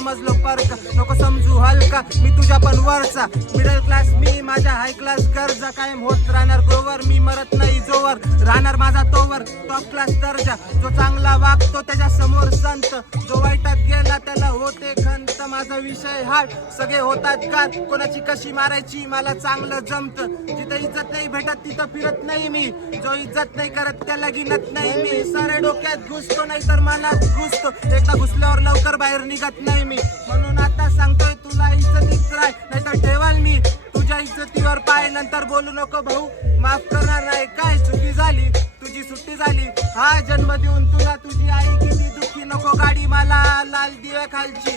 समजलो परका, नको समजू हलका मी तुझ्या पण वरचा. मिडल क्लास मी माझ्या हाय क्लास गरजा कायम होत राहणार ग्रोवर. मी मरत नाही जोवर राहणार माझा तोवर. टॉप क्लास दर्जा जो चांगला वागतो त्याच्या समोर संत, जो वाईटात गेला त्याला होते खंत. माझा विषय हार्ड सगळे होतात गात, कोणाची कशी मारायची मला चांगलं जमत. जिथं इज्जत नाही भेटत तिथं फिरत नाही मी, जो इज्जत नाही करत त्याला गिनत नाही मी. सारे डोक्यात घुसतो नाही तर मनात घुसतो, एकदा घुसल्यावर लवकर बाहेर निघत नाही मी. म्हणून आता सांगतोय तुला इज्जतीत राह नाहीतर ठेवाल मी तुझ्या इज्जतीवर पाय. नंतर बोलू नको भाऊ माफ करणार नाही, काय चुकी झाली तुझी सुट्टी झाली. हा जन्म देऊन तुला तुझी आई किती दुःखी. नको गाडी मला लाल दिव्या खालची,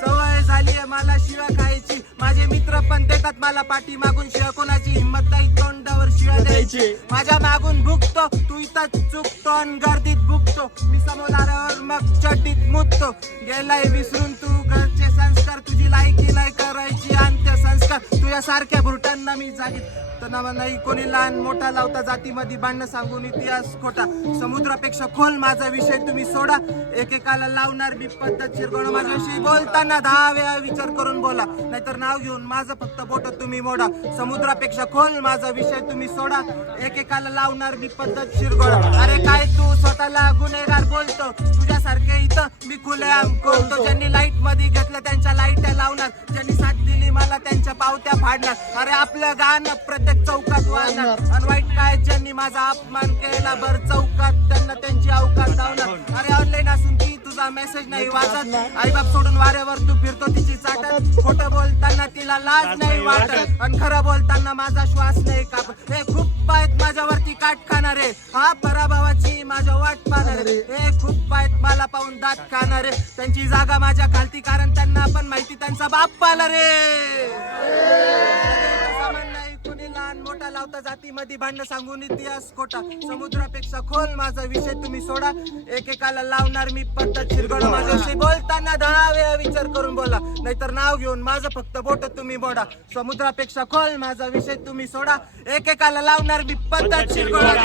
सवय झालीये मला शिव्या खायची. माझे मित्र पण देतात मला पाठी मागून शिव्या, कोणाची हिंमत नाही तोंडावर शिव्या द्यायची. माझ्या मागून भुकतो तू इथं चुकतो अन गर्दीत भुकतो. मी समोर आल्यावर मग चड्डीत मुततो. गेलाय विसरून तू घरचे संस्कार, तुझी लायकी नाही करायची अंत्यसंस्कार. तुझ्या सारख्या भुरट्यांना मी जागीत तणावा नाही कोणी लहान मोठा लावता. जातीमध्ये भांडणं सांगून इतिहास खोटा, समुद्रापेक्षा खोल माझा विषय तुम्ही सोडा. एकेकाला लावणार मी पद्धतशीर गोण. माझ्याविषयी बोलताना 10 वेळा विचार करून बोला, नाहीतर नाव घेऊन माझं फक्त बोट तुम्ही मोडा. समुद्रापेक्षा खोल माझा विषय तुम्ही सोडा. एकेकाला लावणार मी पद्धतशीर गोळा. अरे काय तू स्वतःला गुन्हेगार बोलतो, तुझ्यासारखे इथं मी खुलेआम खोलतो. ज्यांनी लाईट मध्ये घेतलं त्यांच्या लाईट्या लावणार, ज्यांनी साथ दिली मला त्यांच्या पावत्या फाडणार. अरे आपलं गाणं प्रत्येक चौकात वाजणार, आणि वाईट काय ज्यांनी माझा अपमान केला भर चौकात त्यांना त्यांची अवकात लावणार. अरे ऑनलाईन असून ती तुझा मेसेज नाही वाचत, आईबाप सोडून वाऱ्यावर तू फिरतो तिची चाटत. खोटं बोलताना तिला लाज नाही वाटत, आणि खरं बोलताना माझा श्वास नाही कापत. हे खूप आहेत माझ्यावरती काट खाणारे, हा पराभवाची माझ्या वाट पाहणारे. हे खूप आहेत मला पाहून दात खाणारे, त्यांची जागा माझ्या खालती कारण त्यांना पण माहिती त्यांचा बाप पाला रे. लहान मोठा लावता जातीमध्ये भांडणं सांगून इतिहास खोटा. समुद्रापेक्षा खोल माझा विषय तुम्ही सोडा. एकेकाला लावणार मी पद्धतशीर गोड. माझ्याविषयी बोलताना 10 वेळा विचार करून बोला, नाहीतर नाव घेऊन माझं फक्त बोट तुम्ही मोडा. समुद्रापेक्षा खोल माझा विषय तुम्ही सोडा. एकेकाला लावणार मी पद्धतशीर गोड.